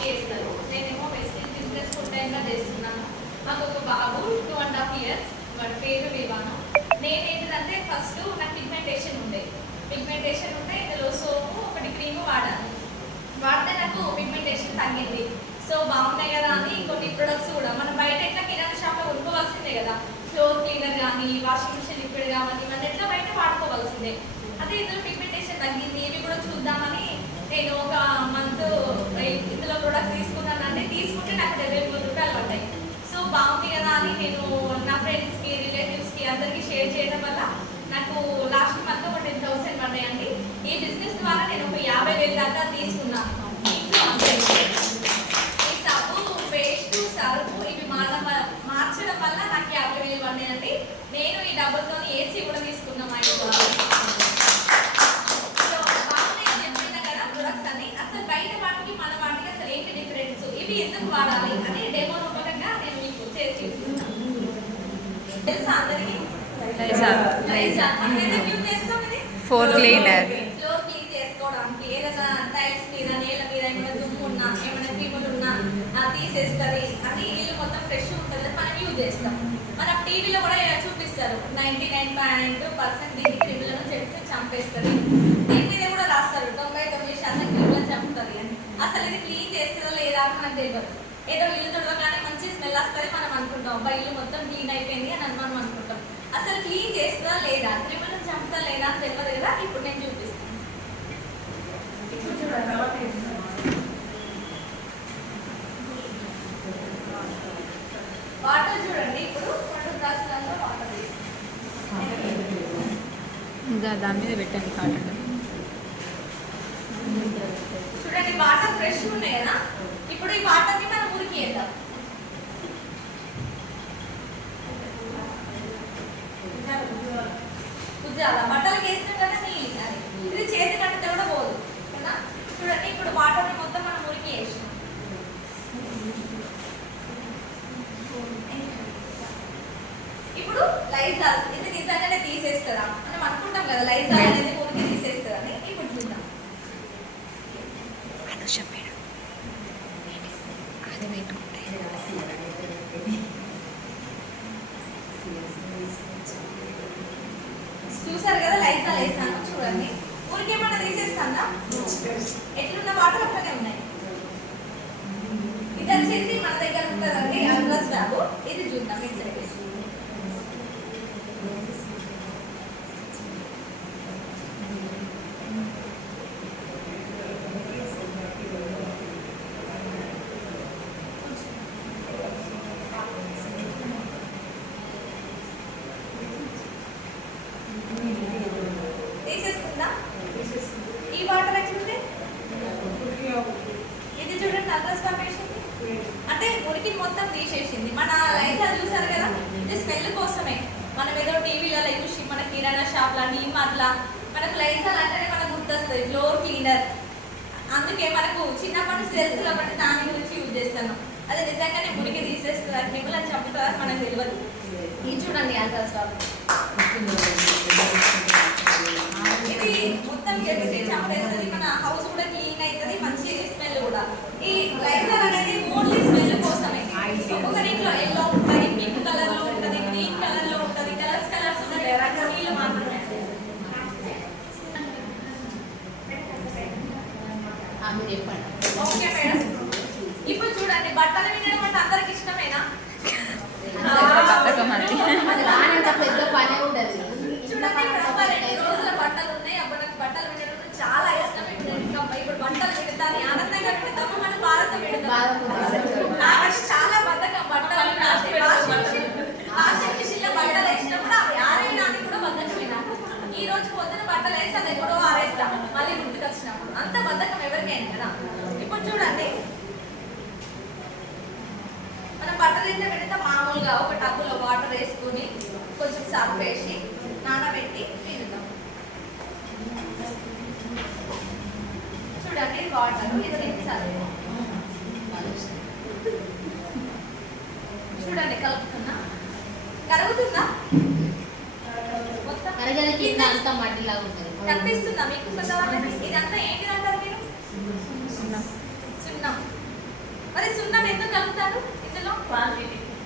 జాబ్కి చేస్తారు. నేనేమో వెస్టిన్ బిజినెస్ ఫుల్ టైంగా చేస్తున్నాను. మాకు ఒక బాబు 2.5 years, వాడి పేరు వివానం. నేనేంటిదంటే ఫస్ట్ నాకు పిగ్మెంటేషన్ ఉండే ఇందులో సోపు ఒకటి క్రీము వాడాను. వాడితే నాకు పిగ్మెంటేషన్ తగ్గింది. సో బాగున్నాయి కదా అని కొన్ని ప్రొడక్ట్స్ కూడా మనం బయట ఎట్లా కిరాణా షాప్లో కొనుక్కోవాల్సిందే కదా, ఫ్లోర్ క్లీనర్ కానీ వాషింగ్ మిషన్ లిక్విడ్ కానీ ఇవన్నీ ఎట్లా బయట వాడుకోవాల్సిందే. అదే ఇందులో పిగ్మెంటేషన్ తగ్గింది, ఇవి కూడా చూద్దామని నేను ఒక మంత్ ఇందులో ప్రొడక్ట్స్ తీసుకున్నానంటే తీసుకుంటే నాకు 73 రూపాయలు పడ్డాయి. సో బాగుంది కదా అని నేను నా ఫ్రెండ్స్కి రిలేటివ్స్కి అందరికీ షేర్ చేయడం వల్ల నాకు లాస్ట్ మంత్ ఒక 10,000 పడ్డాయండి. ఈ బిజినెస్ ద్వారా నేను ఒక 50,000 దాకా తీసుకున్నాను. ఈ సబ్బు, పేస్ట్, సరుపు ఇవి మార్చడం వల్ల నాకు 50,000 పడ్డాయండి. నేను ఈ డబ్బులతో ఏసీ కూడా తీసుకున్నాను. ఎందుకు వాడాలి అని డెమో రూపకంగా నేను మీకు చేసి తెలుసా అందరికి? ఫ్లోర్ క్లీనర్ ఫ్లోర్ క్లీన్ చేసుకోవడానికి ఏదైనా టైల్స్ మీద నేల మీద ఏమైనా దుమ్ము ఉన్నా ఏమైనా క్రీములు ఉన్నా తీసేస్తుంది. అది ఇల్లు మొత్తం ఫ్రెష్ ఉంటుంది, మనం యూజ్ చేస్తాం. మనం టీవీలో కూడా చూపిస్తారు 99.9% దీని క్రిములను చెప్తే చంపేస్తుంది. దీని మీద కూడా రాస్తారు 99% క్రిములను చంపుతుంది అని. అసలు ఇది క్లీన్ చేస్తుందో లేదా అని మనకు తెలియదు. ఏదో ఇల్లు తుడవగానే మంచి స్మెల్ వస్తుంది మనం అనుకుంటాం, అబ్బా ఇల్లు మొత్తం క్లీన్ అయిపోయింది అని మనం అనుకుంటాం. అసలు క్లీన్ చేస్తుందా లేదా, క్రిములను చంపుతా లేదా అని తెలియదు కదా. ఇప్పుడు నేను చూపిస్తాను. ఇప్పుడు చూడండి, వాటర్ చూడండి. ఇప్పుడు 2 గ్లాసులలో వాటర్ ఇంకా దాని మీద పెట్టండి కాటన్. చూడండి వాటర్ ఫ్రెష్ ఉన్నాయి కదా. ఇప్పుడు ఈ వాటర్ని మనం మురికి వేద్దాం. కుజ్జాలా బట్టలకి వేస్తాం కదా, ఇది చేతి కట్టితే కూడా పోదు కదా. చూడండి ఇప్పుడు వాటర్ని మొత్తం మనం మురికి వేసాం. ఇప్పుడు లైజాల్ ఇది నిజంగానే తీసేస్తుందా మనం అనుకుంటాం కదా, లైజాల్ అనేది మురికి తీసేస్తుందని. ఇప్పుడు చూద్దాం. చూసారు కదా లైజాల్ వేసాను. చూడండి ఊరికేమన్నా తీసేస్తానా, ఎట్లున్న వాటర్ అట్లనే ఉన్నాయి. ఇది వచ్చేసి మన దగ్గర ఉంటుందండి అల్వాస్ బ్యాగ్. ఇది చూద్దాం. ఇది తీసేస్తుందా? ఈ వాటర్ ఎట్లుంది? ఇది చూడండి అల్వాస్ బ్యాగ్ వేసింది అంటే మురికి మొత్తం తీసేసింది. మన లైజాల్ చూసారు కదా, ఇది స్మెల్ కోసమే. మనం ఏదో టీవీలలో చూసి మన కిరాణా షాప్లా డీమార్ట్లా మనకు లైజాల్ అంటేనే మనకు గుర్తొస్తుంది ఫ్లోర్ క్లీనర్. అందుకే మనకు చిన్నప్పటి నుంచి తెలుసు కాబట్టి దాని గురించి యూజ్ చేస్తాను. అది నిజంగానే మురికి తీసేస్తుంది, క్రిములను చంపుతుందని మనకు తెలియదు. ఇది చూడండి అల్వాస్ బ్యాగ్. ఇది మొత్తం చంపేస్తుంది, మన హౌస్ కూడా క్లీన్ అవుతుంది, మంచి స్మెల్ కూడా. ఈ లైజాల్ అనేది ఓన్లీ స్మెల్ కోసమే. ఒక దీంట్లో ఎల్లో ఉంటుంది, పింక్ కలర్ లో ఉంటుంది, గ్రీన్ కలర్ లో ఉంటుంది, కలర్స్ ఉన్నాయి. నీళ్ళు మాత్రమే. Okay madam. ఇప్పుడు చూడండి బట్టలు వినడం అంటే అందరికి ఇష్టమేనా? పెద్ద పనే ఉండదు. చూడండి ఇక్కడ 2 రోజుల బట్టలు ఉన్నాయి. అప్పుడు నాకు బట్టలు వినడం చాలా ఇష్టం. ఇప్పుడు బట్టలు విడతాను, ఆనందంగా విడతాము, మనం భారత విడతాము. నాకు చాలా బద్దకం బట్టలు వాషింగ్ మిషన్ లో బట్టలు వేసినప్పుడు అవి ఆరేయడానికి కూడా బద్దకమేనా. ఈ రోజు పొద్దున బట్టలు వేస్తాను, ఎప్పుడో ఆరేస్తాము మళ్ళీ గుర్తుకు వచ్చినప్పుడు. అంత బద్దకం ఎవరికైనా కదా. ఇప్పుడు చూడండి మనం బట్టలు ఎంత పెడితే మామూలుగా ఒక టబ్బులో వాటర్ వేసుకుని కొంచెం సర్ఫ్ వేసి నానబెట్టి పిండుతాం. చూడండి వాటర్ ఇది 2 సార్లు చూడండి కలుపుతున్నా. కరుగుతుందా? మొత్తం అంతా మట్టిలాగా ఉంటుంది. కనిపిస్తుందా మీకు? ఇదంతా ఏంటిదంటారు మీరు? సున్నం. మరి సున్నం ఎందుకు కలుపుతారు ఇందులో?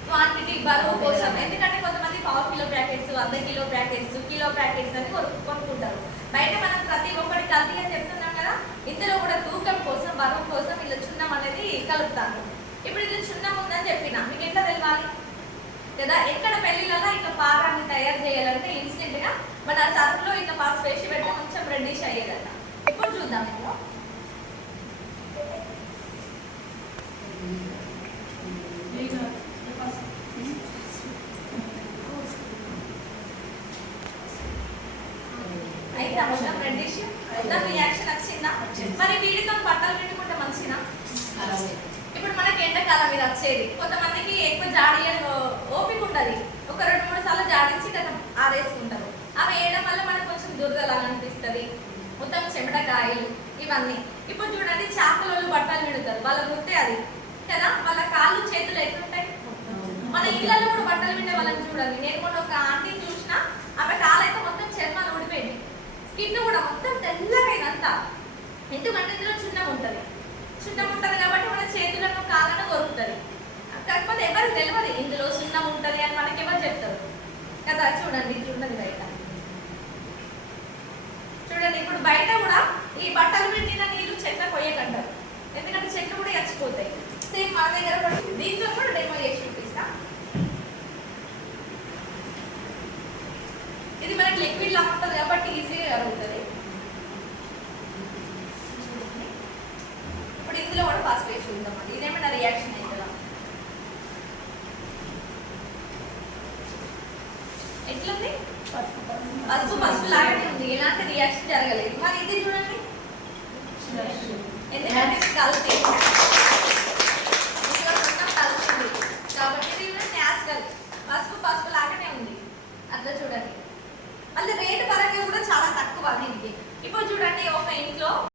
క్వాంటిటీ బరువు కోసం. ఎందుకంటే కొంతమంది 1/2 kilo packets, 100 kilo packets, kilo packets అని కొనుక్కుంటారు. బయట మనం ప్రతి ఒక్కటి కల్తీ అని చెప్తున్నాం కదా, ఇందులో కూడా తూకం కోసం, బరువు కోసం ఇలా చున్నం అనేది కలుపుతారు. ఇప్పుడు ఇది చున్నం ఉందని చెప్పిన మీకు ఎట్లా తెలవాలి కదా? ఎక్కడ పెళ్లిలలో ఇట్లా పారాన్ని తయారు చేయాలంటే ఇన్స్టెంట్ గా మన సర్ఫ్లో ఇట్లా పాస్ వేసి పెడితే కొంచెం రెడ్డిష్ అయ్యేదట. ఇప్పుడు చూద్దాం మేము. అయితే మొత్తం రెడ్డిష్ మొత్తం రియాక్షన్ వచ్చిందా? మరి వీటితో బట్టలు పెట్టుకుంటే మంచినా? ఇప్పుడు మనకి ఎండాకాలం మీద వచ్చేది, కొంతమందికి ఎక్కువ జాడియలు ఓపిక ఉండదు, ఒక 2-3 సార్లు జాడించి కదా ఆరేసుకుంటారు. అవి వేయడం వల్ల మనకు కొంచెం దురదలాగా అనిపిస్తుంది, మొత్తం చెమటకాయలు ఇవన్నీ. ఇప్పుడు చూడండి చేపలు బట్టలు విడుతారు, వాళ్ళ వృత్తే అది కదా, వాళ్ళ కాళ్ళు చేతులు ఎట్లుంటాయి. మన ఇళ్ళల్లో కూడా బట్టలు వింటే వాళ్ళని చూడండి. నేను కూడా ఒక ఆంటీని చూసిన, ఆమె కాలు అయితే మొత్తం చర్మాలు ఊడిపోయింది, స్కిన్ కూడా మొత్తం తెల్లగైందంతా. ఎందుకంటే ఇందులో చున్నం ఉంటుంది కాబట్టి మన చేతులను కాళ్ళను కొరుకుతుంది. కాకపోతే ఎవరు తెలియదు ఇందులో సున్నం ఉంటుంది అని మనకి ఎవరు చెప్తారు కదా. చూడండి ఇట్లున్నది బయట. చూడండి ఇప్పుడు బయట కూడా ఈ బట్టలు పెట్టిన నీళ్ళు చెట్ల కొయ్యకంటారు, ఎందుకంటే చెట్లు కూడా చచ్చిపోతాయి. సేమ్ మన దగ్గర కూడా దీంట్లో కూడా డెమో చేసి చూపిస్తా. ఇది మనకి లిక్విడ్ లాగా ఉంటుంది కాబట్టి ఈజీగా కరుగుతుంది. ఇప్పుడు ఇందులో కూడా ఫాస్ట్ వేసి చూద్దామండి, ఇదేమైనా రియాక్షన్ అవుతుందా? ఎట్లుంది? పసుపు లాగానే ఉంది, ఎలాంటి రియాక్షన్ జరగలేదు. మరి ఇది చూడండి, ఎందుకంటే కలిపి కలిసింది కాబట్టి ఇది కూడా న్యాచురల్ పసుపు లాగానే ఉంది. అట్లా చూడండి. మళ్ళీ రేటు పరంగా కూడా చాలా తక్కువ దీనికి. ఇప్పుడు చూడండి ఒక ఇంట్లో